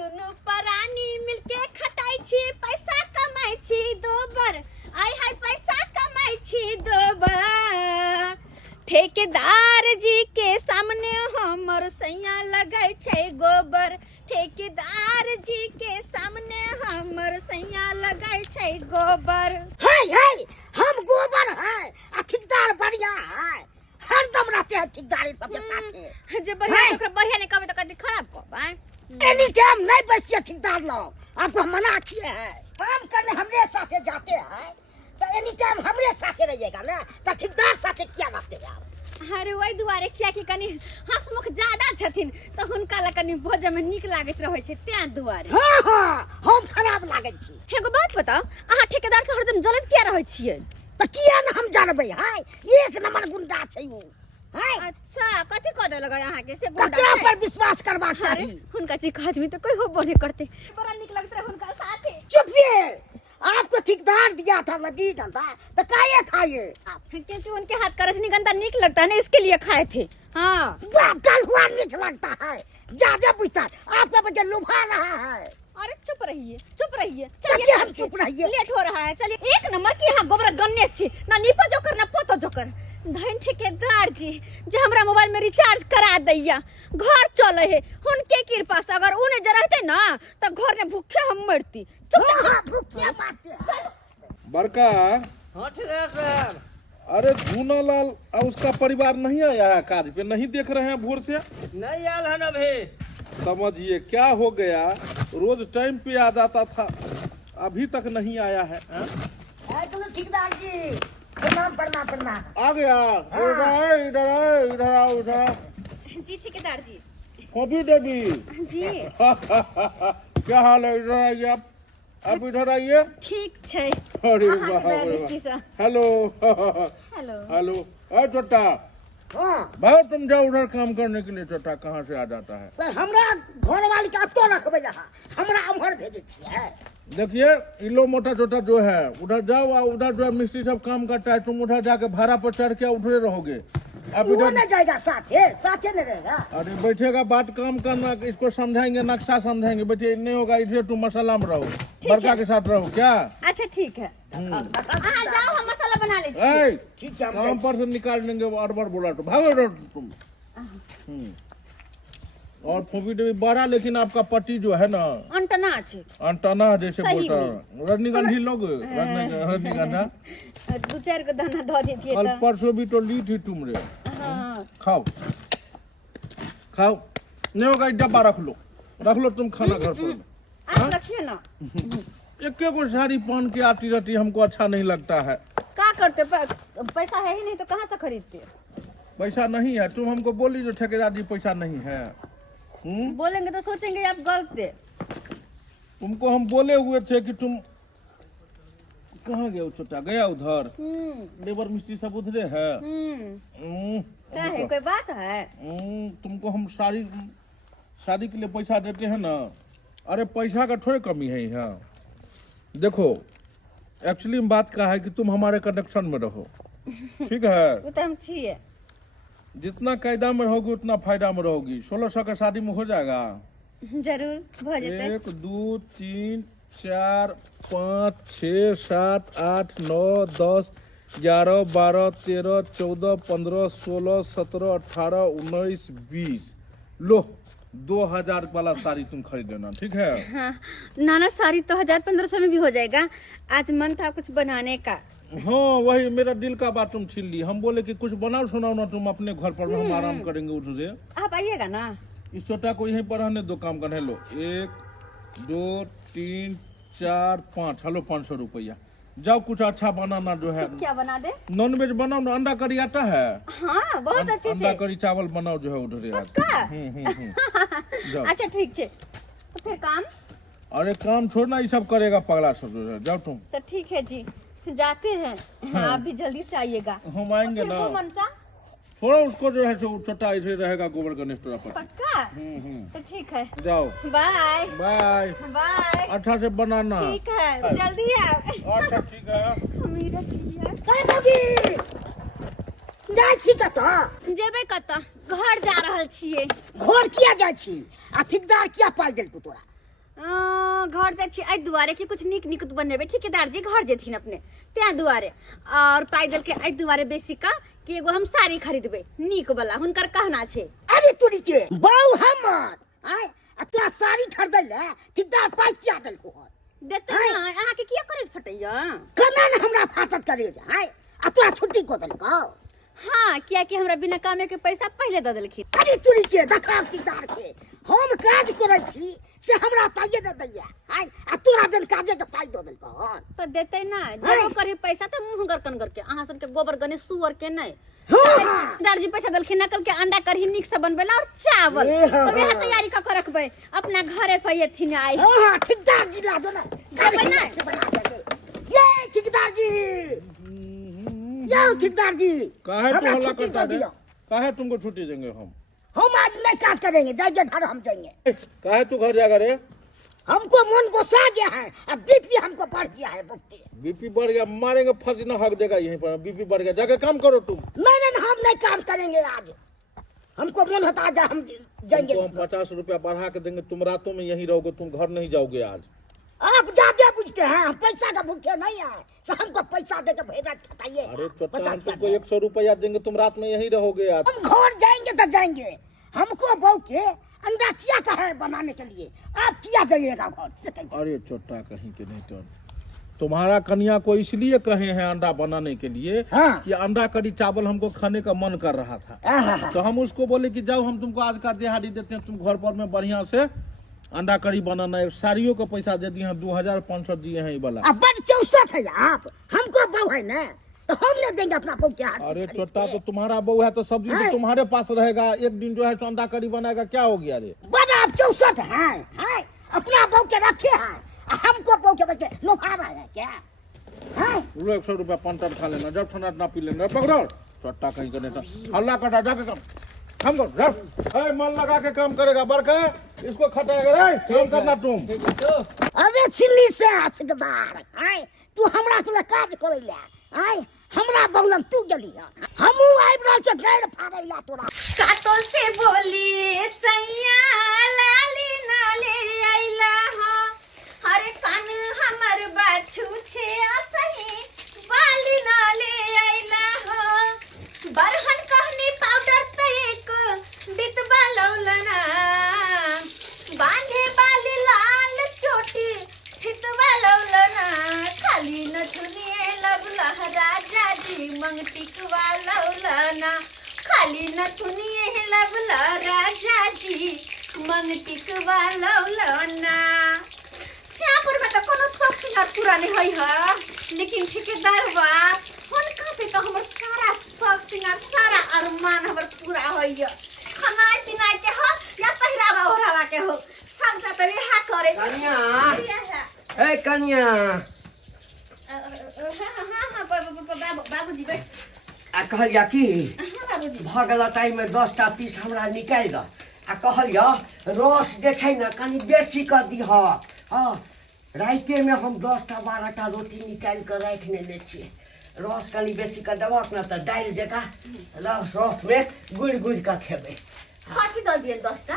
दुनु परानी मिलके खटाई छी पैसा कमाई छी दोबर आय हाय पैसा कमाई छी दोबर ठेकेदार जी के सामने हमर सैया लगाई छै गोबर ठेकेदार जी के सामने हमर सैया लगाई छै गोबर हाय हाय हम गोबर है ठेकेदार बढ़िया है हरदम रहते हैं ठेकेदारी सबके साथे जे बढ़िया ओकरा बढ़िया नहीं कहबे तो कभी खराब कहबे एनी टाइम नहीं बैसिए ठेकेदार लोग आपको मना किए हैं काम करने हमरे साथे जाते हैं तो एनी टाइम हमरे साथे रहिएगा ना तो ठेकेदार साथे क्या रहते हैं आप अरे वही दुआरे किया कि कनी हंसमुख ज्यादा छथिन तो हुनका ल कनी भोजन में नीक लागत रहै छै त्या दुआरे हां हां हम खराब लागै छी एगो बात बताओ अहाँ ठेकेदार से हरदम जलत किया रहै छियै तो किया न हम जानबै है एक नंबर गुंडा छै वो है अच्छा कथि क देलक अहाँ के से गुंडा ककरा पर विश्वास करबा चाही हुनका चिक आदमी तो कोई होबो नहीं करते बड़ा नीक लगत रहे हुनका साथे चुपिए आपको ठेकेदार दिया था लगी गंदा तो काहे खाए आप क्योंकि उनके हाथ का रजनी गंधा नीक लगता है ना इसके लिए खाए थे हाँ बाप का हुआ नीक लगता है ज्यादा पूछता है आपका बच्चा लुभा रहा है अरे चुप रहिए चलिए हम चुप रहिए लेट हो रहा है चलिए एक नंबर की यहाँ गोबर गन्नेस छी ना नीपो जोकर ना पोतो जोकर धन ठेकेदार जी जो हमरा मोबाइल में रिचार्ज करा दैया घर चले है उनके कृपा से अगर उन्हें जे रहते ना तो घर में भूखे हम मरती भूखिया मारते बड़का हाँ ठीक है सर। अरे झूनालाल और उसका परिवार नहीं आया है काज पे नहीं देख रहे हैं भोर से नहीं आल है ना भाई समझिए क्या हो गया रोज टाइम पे आ जाता था अभी तक नहीं आया है तो ठेकेदार जी प्रणाम आ गया इधर आओ इधर जी ठेकेदार जी कॉफी देवी जी क्या हाल है इधर आइए आप इधर आइए ठीक छै अरे अहाँ के वाह दृष्टि से हेलो हेलो हेलो अरे छोटा हाँ भाई तुम जाओ उधर काम करने के लिए छोटा कहाँ से आ जाता है सर हमरा घर वाली का तो रखबे यहाँ हमरा उम्हर भेजे छियै देखिए इलो मोटा छोटा जो है उधर जाओ और उधर जो है मिस्त्री सब काम करता है तुम उधर जाके भाड़ा पर चढ़ के उधरे रहोगे अब वो इधर न जाएगा साथे न रहेगा अरे बैठेगा बात काम करना इसको समझाएंगे नक्शा समझाएंगे बैठे नहीं होगा इसलिए तुम मसाला में रहो बड़का के साथ रहो क्या अच्छा ठीक है हाँ जाओ हम मसाला बना लेते ए, ठीक है काम पर से निकाल देंगे वो अरबर बोला तो भागो इधर तुम और फूफी देवी बड़ा लेकिन आपका पति जो है ना अंटना छै अंटना जैसे सही बोलता है रजनीगंधी लोग रजनीगंधा दो चार को दाना दो देती कल है परसों भी तो ली थी तुमरे हाँ खाओ नहीं होगा एक डब्बा रख लो तुम खाना घर पर आप रखिए ना एक को साड़ी पहन के आती रहती हमको अच्छा नहीं लगता है क्या करते पैसा है ही नहीं तो कहाँ से खरीदते पैसा नहीं है तुम हमको बोली जो ठेकेदार जी पैसा नहीं है बोलेंगे तो सोचेंगे आप गलत थे तुमको हम बोले हुए थे कि तुम कहाँ गए छोटा गया उधर लेबर मिस्त्री सब उधरे है क्या है कोई बात है तुमको हम शादी के लिए पैसा देते हैं ना अरे पैसा का थोड़े कमी है यहाँ देखो एक्चुअली बात का है कि तुम हमारे कनेक्शन में रहो ठीक है वो तो हम चाहिए जितना कायदा में रहोगी उतना फायदा में रहोगी 1600 का शादी में हो जाएगा जरूर हो जाते 1 2 3 4 5 6 7 8 9 10 11 12 13 14 15 16 17 18 19 20 लो 2000 वाला साड़ी तुम खरीद लेना ठीक है हाँ नाना साड़ी तो 1500 में भी हो जाएगा आज मन था कुछ बनाने का हाँ वही मेरा दिल का बात तुम छीन ली हम बोले कि कुछ बनाओ सुनाओ ना तुम अपने घर पर हम आराम करेंगे उधर आप आइएगा ना इस छोटा को यहीं पर रहने दो काम करने लो 1 2 3 4 5 हेलो 500 रुपया जाओ कुछ अच्छा बनाना जो है क्या बना दे नॉन वेज बनाओ ना अंडा करी आता है हाँ बहुत अच्छे अंडा से करी चावल बनाओ जो है उधर पक्का? जाओ अच्छा ठीक है तो फिर काम अरे काम छोड़ना ये सब करेगा पगला सब जो है जाओ तुम तो ठीक है जी जाते हैं आप भी जल्दी से आइएगा हम आएंगे ना मनसा थोड़ा उसको जो है छोटा ऐसे रहेगा गोबर गणेश टोला पर पक्का तो ठीक है जाओ बाय बाय बाय अच्छा से बनाना ठीक है जल्दी आओ अच्छा ठीक है मेरा किया काय होगी जाय छी कतऽ जेबे कतऽ घर जा रहल छिए घर किया जाय छी आ ठेकेदार किया पाइ देलकौ तोरा घर जाइ छी, एहि दुआरे कि कुछ नीक नीक बनेबे ठेकेदार जी घर जेथिन अपने त्या दुआरे, और पाई दल के एहि दुआरे बेसी का कि एगो हम साड़ी खरीदबे नीक वाला, हुनकर कहना छै। अरे तोरी के बाऊ हमर आय तोरा साड़ी खरीदै ले ठेकेदार पाई किया देलको हन? देते ना अहाँ के किया करे फटैया? कना न हमरा फाटत करे आय तोरा छुट्टी को देलको? हाँ, किया कि हमरा बिना कामे के पैसा पहले दे देलखिन। अरे तोरी के देखा ठेकेदार के हम काज करै छी से हमरा पाइए दे दैया आय तोरा बिन काजे के पाई दे देलको हन? तो देते ना, देबो करे पैसा तो मुंह गरकन करके, अहाँ सब के गोबर गने सुअर के नहीं। हाँ। दादाजी पैसा दलखिन नकल के अंडा कढ़ी नीक से बनबेला और चावल तो वह तैयारी का कर रखबे अपना घरे पे येथिन आई। हां ठेकेदार जी ला दो ना देबै ना। ये ठेकेदार जी, ये ठेकेदार जी काहे हमरा तू हल्ला छुट्टी करता दे है? दियो। काहे तुमको छुट्टी देंगे हम आज नहीं काज करेंगे, जाइए घर हम जाएंगे। काहे तू घर जाएगा रे? हमको मन गुस्सा गया है, अब बीपी हमको बढ़ गया है बुकते। बीपी बढ़ गया, मारेंगे फंसी ना हक देगा यहीं पर। बीपी बढ़ गया, जाके काम करो तुम। नहीं हम नहीं काम करेंगे आज, हमको मन होता है हम जाएंगे। तुमको हम 50 रुपया बढ़ा के देंगे, तुम रातों में यहीं रहोगे, तुम घर नहीं जाओगे आज। आप ज्यादा बुझते हैं, हम पैसा का भूखे नहीं है, सो हमको पैसा दे के भेजा खटाइए। अरे चोटा, हम तुमको 100 रुपया देंगे, तुम रात में यहीं रहोगे आज। हम घर जाएंगे तो जाएंगे, हमको बहू के अंडा किया का है बनाने के लिए, आप किया जाइएगा घर से कहिए। अरे चोटा कहीं के नहीं तो तुम्हारा कन्या को इसलिए कहे हैं अंडा बनाने के लिए हाँ। कि अंडा करी चावल हमको खाने का मन कर रहा था। तो हम उसको बोले कि जाओ हम तुमको आज का दिहाड़ी देते हैं, तुम घर पर में बढ़िया से अंडा करी बनाना है। साड़ियों का पैसा दे दिए हैं, 2500 दिए हैं ये वाला। अब बड़ 64 है आप, हमको बहू है ना तो हम ले देंगे अपना बहू के हाथ। अरे छोटा, तो तुम्हारा बहू है तो सब्जी तो तुम्हारे पास रहेगा, एक दिन जो है तो अंडा करी बनाएगा, क्या हो गया रे? बड़ा आप 64 है अपना बहू के रखे हैं, हमको बहू के बच्चे लोभा रहे हैं क्या? लो 100 रुपया पंटर खा लेना, जब ठंडा ना पी लेना। पकड़ो छोटा कहीं करने का हल्ला कटा जाके काम कर, मन लगा के काम करेगा, बड़का इसको खटाएगा रे, काम करना तुम। अरे चिल्ली से ठेकेदार तू हमरा के काज करे ले हमरा बगलन तू गेली हमू आइब रहल छ गैर फाड़ैला तोरा। काटो से बोली सैया लाली नाले आइला हो, हरे कान हमर बाछू छे असही बाली नाले आइला हो। बरहन कहनी पाउडर त एक बितबा लौलना, बांधे बाली लाल चोटी हितबा लौलना, खाली न चुनिए लगला राजा जी मंगटिकवा लौलना, खाली न सुनिए लगला राजा जी मंगटिकवा लौलना। श्यामपुर में तो कोनो शौक सिंगार पूरा नहीं होई है, लेकिन ठेकेदार बा उनका पे तो हमर सारा शौक सिंगार सारा अरमान हमर पूरा होई है। खाना पीना के हो या पहिरावा ओढ़ावा के हो, सब का तरी हा करे। कन्या ए कन्या बाबूजी बैठ। आ कहलिया कि बाबूजी भगला टाइम में 10टा पीस हमरा निकाल द, आ कहलिया रस जे छै न कनी बेसी कर दी। हाँ राइते में हम 10टा 12टा रोटी निकाल कर राख लेने छियै, रस कनी बेसी कर देबक न त दालि जका रस में गुड़ गुड़ के खेबै। कथी दऽ दियन 10टा?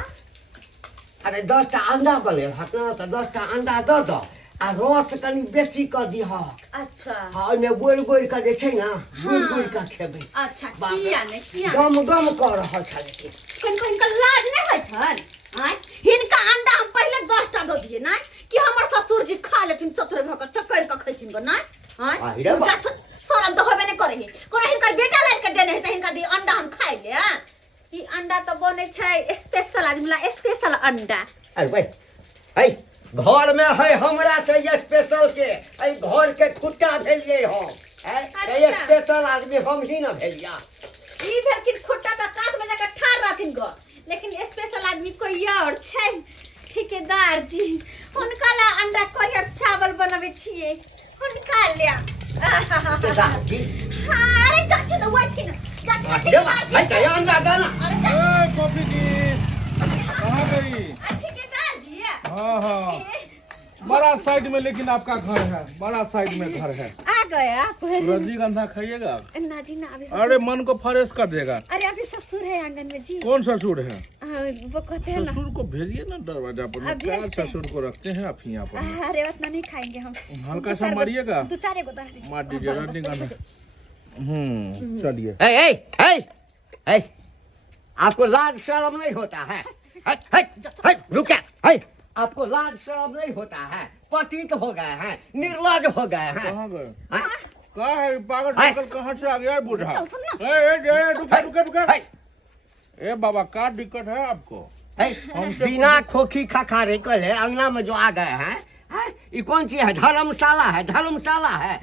अरे 10टा अंडा बनेबहक न त 10टा अंडा दऽ दऽ आ रस कनी बेसी कर दी। अच्छा हाँ ओहिमे गोड़ गोड़ के जे छै न गुड़ गुड़ के खेबै। अच्छा किया ने किया गम गम कऽ रहल छ, लेकिन कनिका लाज नहीं होय छन? आय हिनका अंडा हम पहले 10टा दऽ दिए ना कि हमर ससुर जी खा लेथिन, चतुर भऽ के चक्कर के खैथिन गो ना। अरे आय बा। शरम तो होबे नहीं करे है, कोनो हिनका बेटा लाइन के देने है से हिनका दी अंडा हम खाइ ले। ई अंडा तो बने छै स्पेशल आदमीला स्पेशल अंडा। अरे भाई है घर में है हमरा से ये स्पेशल के है, घर के खुट्टा भेलिए हम है, ये अच्छा। स्पेशल आदमी हम ही ना भेलिया। ई भेल कि खुट्टा तो काट में जाकर ठाड़ रहथिन गो, लेकिन स्पेशल आदमी कोई और छै ठेकेदार जी, हुनका ला अंडा करी और चावल बनबै छियै हुनका ले। ठेकेदार जी हाँ अरे जाके न वथिन जाके अरे भाई है क्या अंडा देना? ए कॉफी जी कहाँ गई? ठेकेदार जी हाँ हाँ बड़ा साइड में, लेकिन आपका घर है बड़ा साइड में घर है। आ गए आप? रजनीगंधा खाइएगा? ना जी ना अभी अरे मन को फ्रेश कर देगा। अरे अभी ससुर है आंगन में जी। कौन ससुर है? वो कहते हैं ना, ससुर को भेजिए ना दरवाजा पर, अब क्या भेजते हैं। ससुर को रखते हैं आप यहाँ पर? अरे उतना नहीं खाएंगे हम। हल्का सा मारिएगा, 2-4 को दाना दीजिए। मार दीजिए, रख निकालना। चलिए। ए, आपको लाज शर्म नहीं होता है? रुक, आपको लाज शर्म नहीं होता है? पतित हो गए हैं, निर्लज हो गए हैं। कहाँ गए? हाँ? कहाँ है पागल पागल, कहाँ से आ गया है बूढ़ा? चल, सुन ना। रुके। ए बाबा, क्या दिक्कत है आपको? बिना खोखी खखारे कले अंगना में जो आ गए हैं, ये कौन सी है? धर्मशाला है, धर्मशाला है।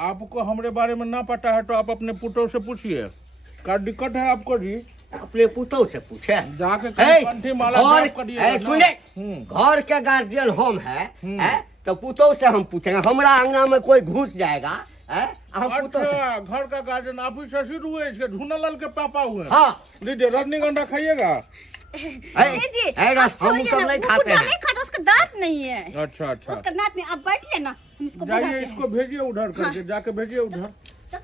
आपको हमारे बारे में ना पता है तो आप अपने पुतों से पूछिए, क्या दिक्कत है आपको जी? अपने पुतों से पूछे जाके कंठी माला जाप करिएगा ना। सुने, घर के गार्जियन हम है, तो पुतों से हम पूछेंगे। हमारा अंगना में कोई घुस जाएगा, हम पुतों से। अच्छा, घर का गार्जियन आप ही ससुर हुए, इसके झूनालाल के पापा हुए? हाँ। लीजिए, रजनीगंधा खाइएगा। जी, हम आप सब छोड़िए ना, नहीं वो खाते बुढ़ा हैं। नहीं खाता, उसका दांत नहीं है। अच्छा अच्छा, उसका दांत नहीं। आप बैठिए ना, हम इसको जाइए बुलाते इसको भेजिए उधर करके, जाके भेजिए उधर।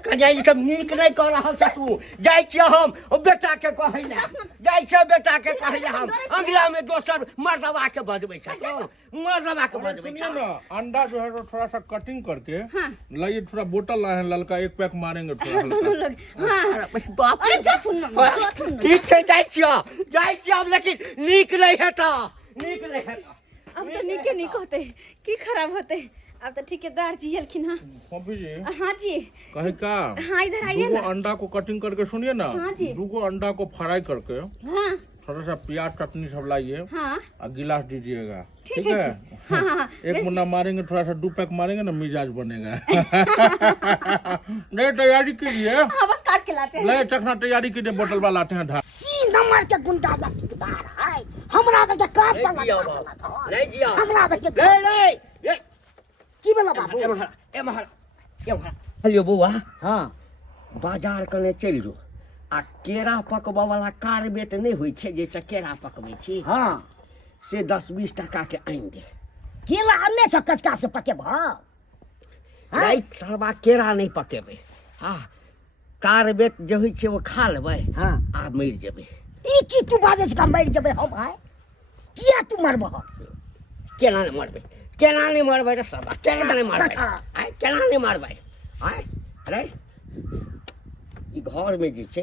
कन्या ई सब नीक नहीं कर रहा था तू। जाय छियै हम बेटा के कहै ले, जाय छै बेटा के कहै ले हम अंगना में दोसर मर्दवा के बजबै छै, मर्दवा के बजबै सुनिए छै। ना, अंडा जो है तो थोड़ा सा कटिंग करके लाइए, थोड़ा बोतल लाए हैं ललका, एक पैक मारेंगे थोड़ा हल्का। हाँ। बाप अरे जा सुन ना, जा सुन ना। ठीक छै, जाय छियै हम, लेकिन नीक नहीं हेता, नीक नहीं हेता। अब तो नीके नहीं कहते, की खराब होते। अब तो ठेकेदार जी हलखिन। हाँ पपी जी, हाँ जी, कहे का हाँ इधर आइए दूगो ना। अंडा को कटिंग करके, सुनिए ना, हाँ जी। दूगो अंडा को फ्राई करके हाँ थोड़ा सा प्याज चटनी सब लाइए हाँ और गिलास दीजिएगा, ठीक ठीक है है? जी। हाँ, हाँ, एक मुन्ना मारेंगे, थोड़ा सा 2 पैक मारेंगे ना, मिजाज बनेगा। नहीं, तैयारी कीजिए, हाँ बस काट के लाते हैं। ले चखना, तैयारी कीजिए, बोतल वाला आते हैं ढाल। सी नंबर के गुंडा ठेकेदार है। हमरा बेटे काम नहीं कर जिया लगा। बाबू, नहीं जिया। हमरा बेटे नहीं की बोला बाबू? हेलो बौआ, हाँ बाजार कने चलि जो, आ केरा पकबा वाला कारबेट नहीं होइ छै, जैसे केरा पकबै छी, हाँ, से 10-20 टका के आनि दे। केला अन्ने से कचका से पके भा। नहीं सरबा केरा नहीं पकेबै, हाँ कारबेट जे होइ छै वो खा लेबै, हाँ। आ मरि जेबै। ई की तू बाजे से का मर जबे हम आए? किया तू मरबह से? केना नहीं मरबै, केना नहीं मरबै रे सरबा, केना नहीं मरबै, देखा। आइ केना नहीं मरबै, आइ अरे ई घर में जे छै,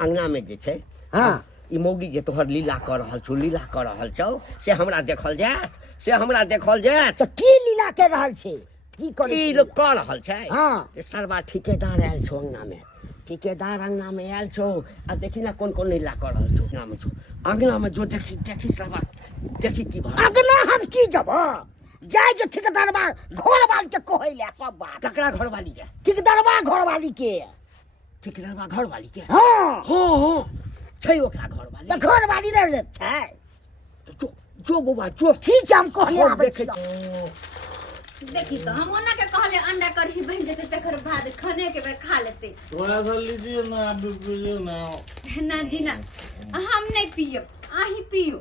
अंगना में जे छै, हाँ। ई मौगी जे तोहर लीला कऽ रहल छौ, लीला कऽ रहल छौ, से हमरा देखल जायत, से हमरा देखल जायत। तो की लीला के रहल छे? की करे ई छे? लोग कऽ रहल छै, हाँ। जे सरबा ठेकेदार आयल छौ अंगना में, ठेकेदार अंगना में आयल छौ, आ देखी ना कोन कोन लीला कऽ रहल छौ अंगना में छौ, अंगना में जो देखी सरबा, देखी की बात। अगना हम की जब जाय जे ठेकेदारबा घर वाली के कहै ले सब बात। ककरा घर वाली के? ठेकेदारबा घर वाली के। ठेकेदारबा घर वाली के? हाँ हाँ छै ओकरा घर वाली। तो घर वाली रह छै। जो जो बौआ जो, ठीक है हम कहले हम आबै देखै छी। छी। देखी तो हम ओना के कहले अंडा कढ़ी बन जेते, तकर बाद खाने के बेर खा लेते। थोड़ा सा लीजिए ना, आप भी पीजिए ना। ना जी ना, हम नहीं पियो, आही पियो,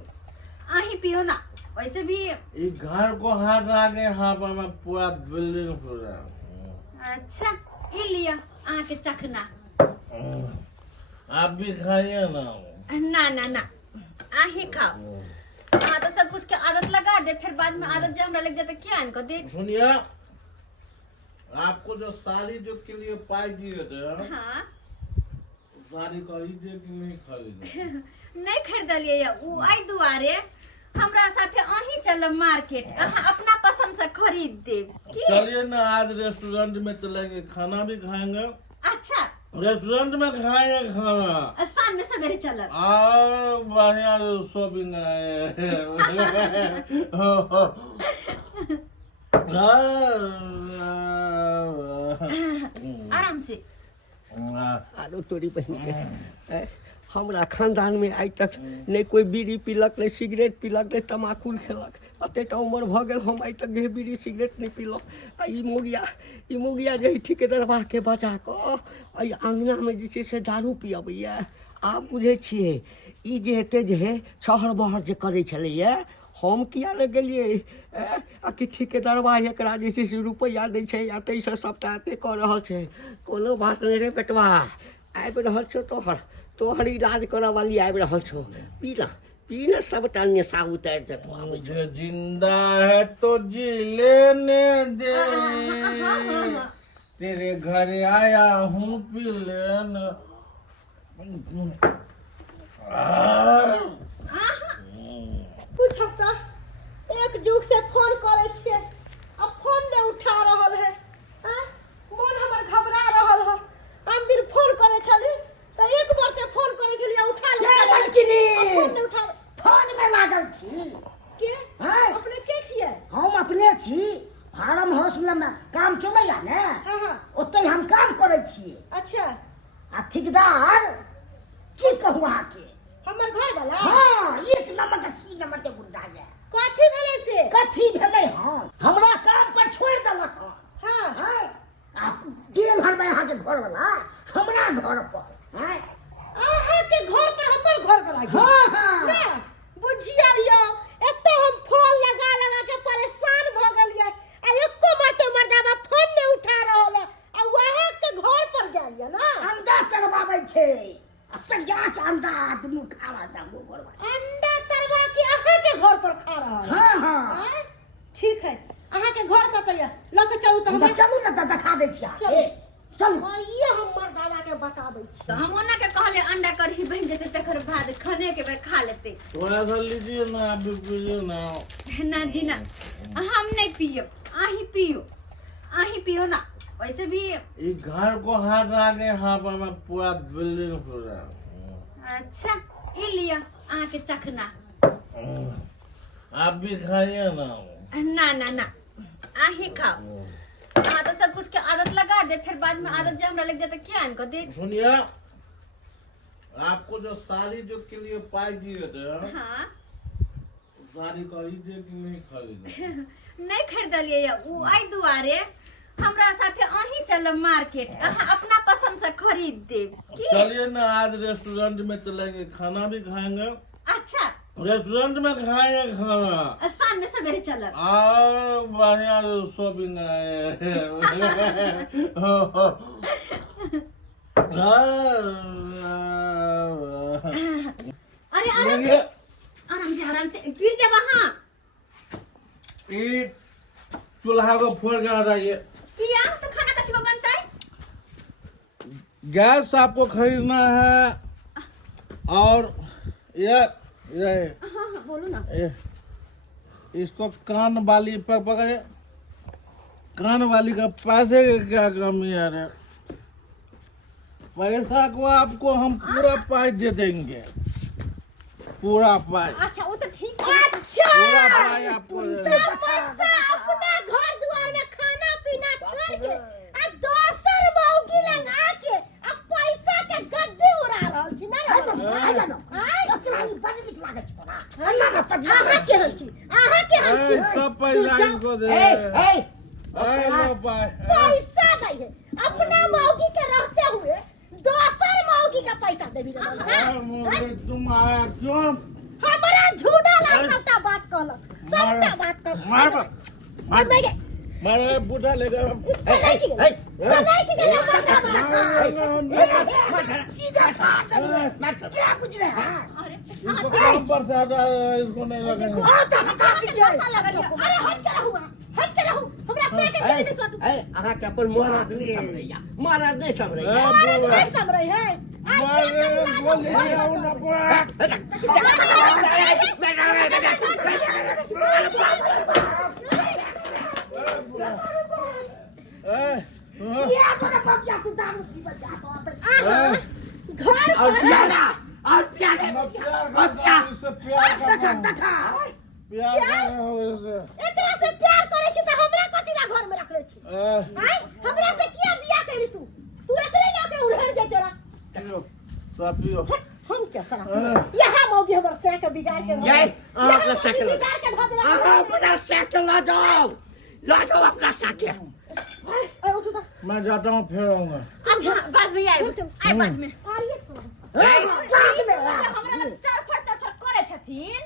आही पियो ना। वैसे भी ये घर को हाथ आगे, यहाँ पर मैं पूरा बिल्डिंग पूरा। अच्छा ई लिया आके चखना। आप भी खाइए ना। ना ना ना, आही खाओ। हाँ तो सब कुछ के आदत लगा दे, फिर बाद में आदत जब हमरा लग जाता क्या इनको दे। सुनिए, आपको जो साड़ी जो के लिए पाई दिए थे, हाँ साड़ी खरीदे कि नहीं खरीदे? नहीं खरीदलिए या उ आई दुआरे हमरा साथे अही चल मार्केट, अहाँ अपना पसंद से खरीद देब की। चलिए ना, आज रेस्टोरेंट में चलेंगे, खाना भी खाएंगे, अच्छा रेस्टोरेंट में खाएंगे खाना, शाम में सवेरे चलब। और बढ़िया शॉपिंग आराम से। आरो तोरी बहन के हमरा खानदान में आज तक नहीं कोई बीड़ी पीलक, नहीं सिगरेट पीलक, नहीं तमाकुल खेलक। अतेक उम्र भ गेल, हम आज तक नहीं बीड़ी सिगरेट नहीं पीलक। आ ई मुगिया जे ठेकेदारबा के बचा कऽ आई अंगना में जे छै से दारू पियबैया। आब बुझै छियै ई जे हेतै जे छहर बहर जे करै छलैया, हम किया ने गेलिए आ कि ठेकेदारबा एकरा जे छै से रुपैआ दै छै या ताहिसँ सबटा एते कऽ रहल छै। कोनो बात नहीं रे बेटवा, आबि रहल छौ तोहर इलाज करऽ वाली आबि रहल छौ। पीने सबटा नेशा उतार दे तो आबै छै। मुझे जिंदा है तो जी लेने दे, तेरे घर आया हूँ पी लेने। पूछब तो एक जुग से फोन करे छियै, अब फोन नहीं उठा रहल है। मन हमर घबरा रहल है। हम दिन फोन करे छली तो एक बार के फोन करे छली आ उठा ले बलकिनी, फोन नहीं उठा। फोन में लागल छी के हैं? अपने के छियै? हम अपने छी फार्म हाउस में काम चलैया ने, ओतै हम काम करे छी। अच्छा, आ ठेकेदार की कहूँ अहाँ के, हमर घर वाला हाँ एक नंबर के सी नंबर के गुंडा है। कथी भेलै से? कथी भेलै? हाँ हमरा काम पर छोड़ देलक। हाँ हाँ आ गेल घर में अहाँ के घर वाला हमरा घर पर। हैं अहाँ के घर पर हमर घर वाला? हाँ हाँ ना बुझिया लियो, एक तो हम फोन लगा लगा के परेशान भ गेलियै आ एको मरते मर्दाबा फोन नहीं उठा रहल है। आ वहाँ के घर पर गेलियै ना, अंडा तरबाबै छै। सजा के अंडा आदमी खा रहा था वो घर में। अंडा तरवा के अहाँ के घर पर खा रहा है? हाँ हाँ ठीक है, अहाँ के घर कतैया लके चलू तो हम चलू ना त दिखा दै छी। चल चलू ये हम मर्दावा के बताबै छी। तो हम ओना के कहले अंडा कढ़ी बन जेते तकर बाद खाने के बेर खा लेते। थोड़ा सा लीजिए ना, आप भी पीजिए ना। ना जी ना, हम नहीं पियो, आही पियो, आही पियो ना। वैसे भी ये घर को हाथ आगे यहाँ पर मैं पूरा बिल्डिंग पूरा। अच्छा ये लिया आहाँ के चखना। आप भी खाइए ना। ना ना ना आही खाओ। हाँ तो सब कुछ के आदत लगा दे, फिर बाद में आदत जब हमरा लग जाता क्या इनको दे। सुनिए, आपको जो साड़ी जो के लिए पाई दिए थे, हाँ साड़ी खरीदे कि नहीं खरीदे? नहीं खरीदलिए, वो आई दुआरे हमरा साथे अही चल मार्केट, अहाँ अपना पसंद से खरीद दे। चलिए ना, आज रेस्टोरेंट में चलेंगे, खाना भी खाएंगे। अच्छा रेस्टोरेंट में खाएंगे खाना, शाम में सवेरे चल। बढ़िया शॉपिंग अरे आराम से गिर जा वहाँ। चूल्हा को फोड़ के हटाइए। किया तो खाना कथी में बनता है? गैस आपको खरीदना है और ये हाँ बोलो ना। इसको कान वाली पकड़े। कान वाली का पैसे की क्या कमी है रे? पैसा को आपको हम पूरा पाई दे देंगे, पूरा पाई। अच्छा वो तो ठीक है। अच्छा पूरा पाई आपको दे देंगे। अपना घर द्वार में खाना पीना छोड़ के आ दोसर मौगी लग आके अब पैसा के गद्दे उड़ा रहल छी ना रे। अहाँ के हल छी, अहाँ के हल छी। सब पैसा इनको दे। पैसा दे है अपना मौगी के रहते हुए दोसर मौगी का पैसा देबी रे। तुम आया क्यों? हमरा झूठा लाग सबटा बात कहलक, सबटा बात कहलक। मारे बूढ़ा लेगा। सीधा साथ क्या कुछ नहीं है। इसको काम पर से हटा, इसको नहीं लगेगा। हट के रहू हमरा से के नहीं सटू। अहाँ के अपन महाराज नहीं समरैया, महाराज नहीं समरैया। नहीं समरै है घर और प्यारा और प्यारे एकरा से प्यार करे छी त हमरा कथि ला घर में रखले छी? आय हमरा से किया बियाह कैली तू? तू एकरे लगे उड़हर जे तेरा। हम क्या सरा यहाँ मौगी हमर से के बिगाड़ के ये अपना साइकिल बिगाड़ के धऽ देला। अहाँ अपना साइकिल ला जाओ अपना साइकिल। ए उठो त। मैं जाता हूँ, फिर आऊंगा। अच्छा बाद में आइ बाद में हमरा चार फट करे छथिन।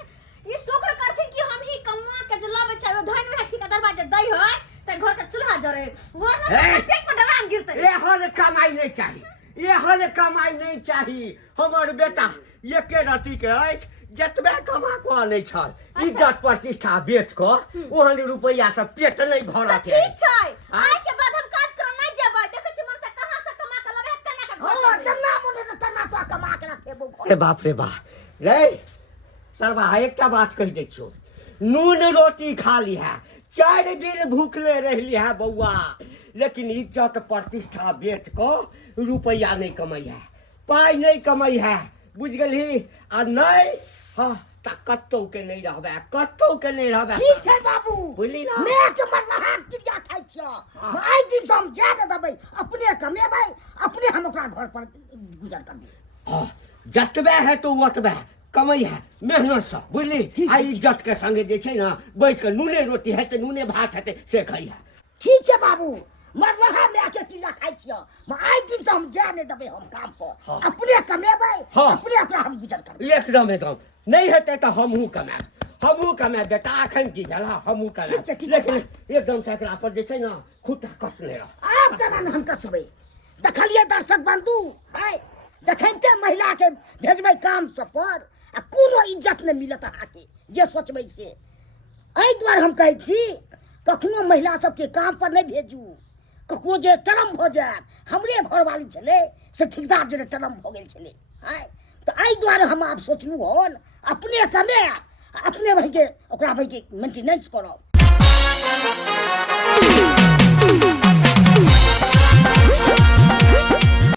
ई सोकर करथिन कि हम ही कम्मा के जे लबे छै धन में ठिकादार बाजे दै है त घर के चूल्हा जरे वरना पेट पर डलान गिरतै। ये हर कमाई नहीं चाहिए, ये हर कमाई नहीं चाहिए। हमर बेटा एके राति के अछि, जतबे कमा को आनै छल इज्जत प्रतिष्ठा बेच क ओहन रुपैया से पेट नहीं भरा तो ठीक छै आइ के बाद हम काज करऽ नहीं जेबै देखै छी मन से कहां से कमा के लबे कना के घर हां जन्ना मोने से तना तो कमा के रखेबो रे बाप रे सरबा एकटा बात कहि दै छियो नून रोटी खा ली है 4 दिन भूखले रहली है बउआ लेकिन इज्जत प्रतिष्ठा बेच को रुपया नहीं कमाई है पाई नहीं कमाई है बुझ गेलही आ नहीं हाँ कत्तो के नहीं रहबे ठीक छै बाबू बुझली ना मैं के मरना क्रिया खाइ छियो आइ दिन से हम जा न देबै अपने कमेबै अपने हम ओकरा घर पर गुजर करबै हाँ जतबे है तो ओतबे कमाई है मेहनत से बुझली आ इज्जत के संगे जे छै ना बैठ के नूने रोटी हेतै नूने भात हेतै से खाई है ठीक छै बाबू मरना मैं के क्रिया खाइ छियो आइ दिन से हम जा नहि देबै हम काम पर अपने कमेबै अपने ओकरा हम गुजर करबै एकदम नहीं हेतै तो हमहू कमाएब बेटा अखन की भेल हमहू कमाएब लेकिन एकदम से एकरा पर जे छै ना खुट्टा कसने रह आब केना हम कसबै देखलिए दर्शक बंधु है देखैते महिला के भेजबै काम सब पर आ कोनो इज्जत नहीं मिलत अहाँके जे सोचबै से एहि दुआरे हम कहै छी कखनो महिला सबके काम पर नहीं भेजू ककरो जे टरम भ जाय हमरे घरवाली छलै से ठेकेदार जे टरम भ गेल छलै है तो एहि दुआरे हम आब सोचलू हन अपने कमाएब अपने भाई के ओकरा भाई के मेंटेनेंस करब